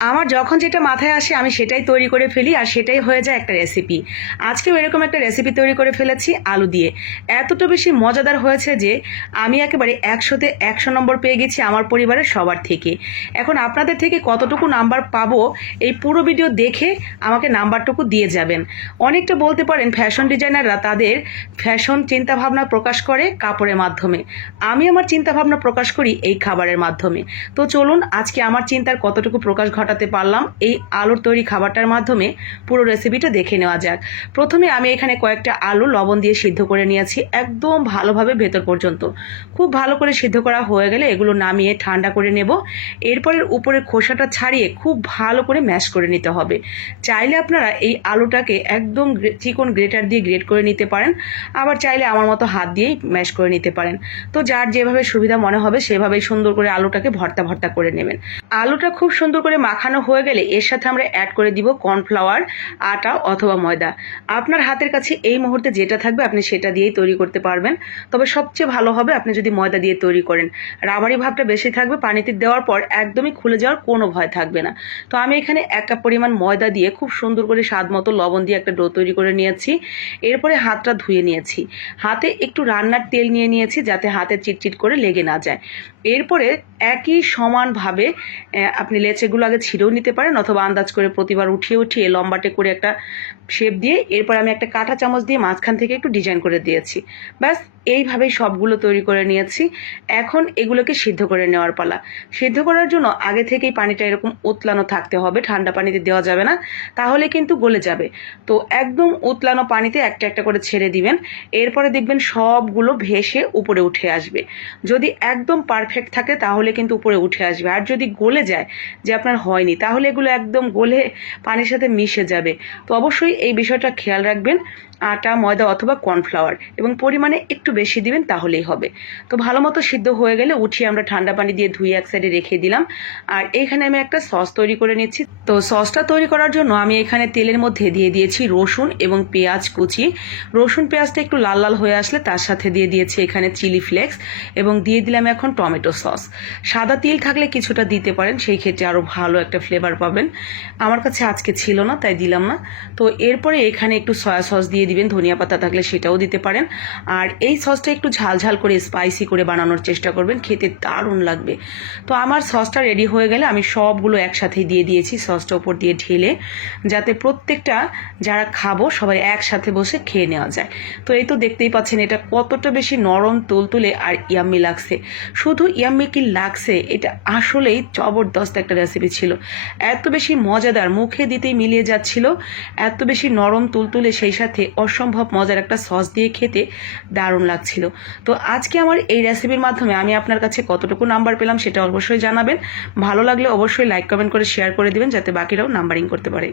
আমার যখন যেটা মাথায় আসে আমি সেটাই তৈরি করে ফেলি আর সেটাই হয়ে যায় একটা রেসিপি। আজকেও এরকম একটা রেসিপি তৈরি করে ফেলেছি আলু দিয়ে। এতটা বেশি মজাদার হয়েছে যে আমি একেবারে 100তে 100 নম্বর পেয়ে গেছি আমার পরিবারের সবার থেকে। এখন আপনাদের থেকে কতটুকু নাম্বার পাবো এই পুরো ভিডিও দেখে আমাকে নাম্বারটুকু দিয়ে যাবেন। অনেকটা বলতে পারেন ফ্যাশন ডিজাইনাররা তাদের ফ্যাশন চিন্তাভাবনা প্রকাশ করে কাপড়ের মাধ্যমে, আমি আমার চিন্তাভাবনা প্রকাশ করি এই খাবারের মাধ্যমে। তো চলুন আজকে আমার চিন্তার কতটুকু প্রকাশ ঘটাতে পারলাম এই আলুর তৈরি খাবারটার মাধ্যমে পুরো রেসিপিটা দেখে নেওয়া যাক। প্রথমে আমি এখানে কয়েকটা আলু লবণ দিয়ে সিদ্ধ করে নিয়েছি একদম ভালোভাবে ভেতর পর্যন্ত। খুব ভালো করে সিদ্ধ করা হয়ে গেলে এগুলো নামিয়ে ঠান্ডা করে নেব। এরপরে উপরের খোসাটা ছাড়িয়ে খুব ভালো করে ম্যাশ করে নিতে হবে। চাইলে আপনারা এই আলুটাকে একদম চিকন গ্রেটার দিয়ে গ্রেট করে নিতে পারেন, আবার চাইলে আমার মতো হাত দিয়েই ম্যাশ করে নিতে পারেন। তো যার যেভাবে সুবিধা মনে হবে সেভাবেই সুন্দর করে আলুটাকে ভর্তা ভর্তা করে নেবেন। আলুটা খুব সুন্দর করে মাখানো হয়ে গেলে এর সাথে আমরা অ্যাড করে দিব কর্নফ্লাওয়ার, আটা অথবা ময়দা। আপনার হাতের কাছে এই মুহূর্তে যেটা থাকবে আপনি সেটা দিয়েই তৈরি করতে পারবেন, তবে সবচেয়ে ভালো হবে আপনি যদি ময়দা দিয়ে তৈরি করেন। রাবারি ভাবটা বেশি থাকবে, পানিতে দেওয়ার পর একদমই খুলে যাওয়ার কোনো ভয় থাকবে না। তো আমি এখানে 1 কাপ পরিমাণ ময়দা দিয়ে খুব সুন্দর করে স্বাদ মতো লবণ দিয়ে একটা ডো তৈরি করে নিয়েছি। এরপরে হাতটা ধুয়ে নিয়েছি, হাতে একটু রান্নার তেল নিয়ে নিয়েছি যাতে হাতে চিটচিট করে লেগে না যায়। এরপরে একই সমানভাবে আপনি লেচিগুলো আগে ছিঁড়েও নিতে পারেন অথবা আন্দাজ করে প্রতিবার উঠিয়ে উঠিয়ে লম্বাটে করে একটা শেপ দিয়ে এরপর আমি একটা কাঁটা চামচ দিয়ে মাঝখান থেকে একটু ডিজাইন করে দিয়েছি। ব্যাস এইভাবেই সবগুলো তৈরি করে নিয়েছি। এখন এগুলোকে সিদ্ধ করে নেওয়ার পালা। সিদ্ধ করার জন্য আগে থেকেই পানিটা এরকম উতলানো থাকতে হবে, ঠান্ডা পানিতে দেওয়া যাবে না, তাহলে কিন্তু গলে যাবে। তো একদম উতলানো পানিতে একটা একটা করে ছেড়ে দিবেন। এরপরে দেখবেন সবগুলো ভেসে উপরে উঠে আসবে। যদি একদম পারফেক্ট থাকে তাহলে কিন্তু উপরে উঠে আসবে, আর যদি গলে যায় যে আপনার হয়নি তাহলে এগুলো একদম গলে পানির সাথে মিশে যাবে। তো অবশ্যই এই বিষয়টা খেয়াল রাখবেন। আটা, ময়দা অথবা কর্নফ্লাওয়ার এবং পরিমাণে একটু বেশি দিবেন তাহলেই হবে। তো ভালো মতো সিদ্ধ হয়ে গেলে উঠিয়ে আমরা ঠান্ডা পানি দিয়ে ধুয়ে এক সাইডে রেখে দিলাম। আর এইখানে আমি একটা সস তৈরি করে নিচ্ছি। তো সসটা তৈরি করার জন্য আমি এখানে তেলের মধ্যে দিয়ে দিয়েছি রসুন এবং পেঁয়াজ কুচি। রসুন পেঁয়াজটা একটু লাল লাল হয়ে আসলে তার সাথে দিয়ে দিয়েছি এখানে চিলি ফ্লেক্স এবং দিয়ে দিলাম এখন টমেটো সস। সাদা তিল থাকলে কিছুটা দিতে পারেন, সেই ক্ষেত্রে আরও ভালো একটা ফ্লেভার পাবেন। আমার কাছে আজকে ছিল না তাই দিলাম না। তো এরপরে এখানে একটু সয়া সস দিয়ে দিবেন, ধনিয়া পাতা থাকলে সেটাও দিতে পারেন। আর এই সসটা একটু ঝাল ঝাল করে স্পাইসি করে বানানোর চেষ্টা করবেন, খেতে দারুণ লাগবে। তো আমার সসটা রেডি হয়ে গেলে আমি সবগুলো একসাথেই দিয়ে দিয়েছি সসটা উপর দিয়ে ঢেলে, যাতে প্রত্যেকটা যারা খাবো সবাই একসাথে বসে খেয়ে নেওয়া যায়। তো এই তো দেখতেই পাচ্ছেন এটা কতটা বেশি নরম তুলতুলে আর ইয়াম্মি লাগছে। শুধু ইয়াম্মি কি লাগছে, এটা আসলেই জবরদস্ত একটা রেসিপি ছিল। এত বেশি মজাদার, মুখে দিতেই মিলিয়ে যাচ্ছিল, এত বেশি নরম তুলতুলে, সেই সাথে অসম্ভব মজার একটা সস দিয়ে খেতে দারুণ লাগছিল। তো আজকে আমার এই রেসিপির মাধ্যমে আমি আপনার কাছে কতটুকু নাম্বার পেলাম সেটা অবশ্যই জানাবেন। ভালো লাগলে অবশ্যই লাইক কমেন্ট করে শেয়ার করে দিবেন যাতে বাকিরাও নাম্বারিং করতে পারে।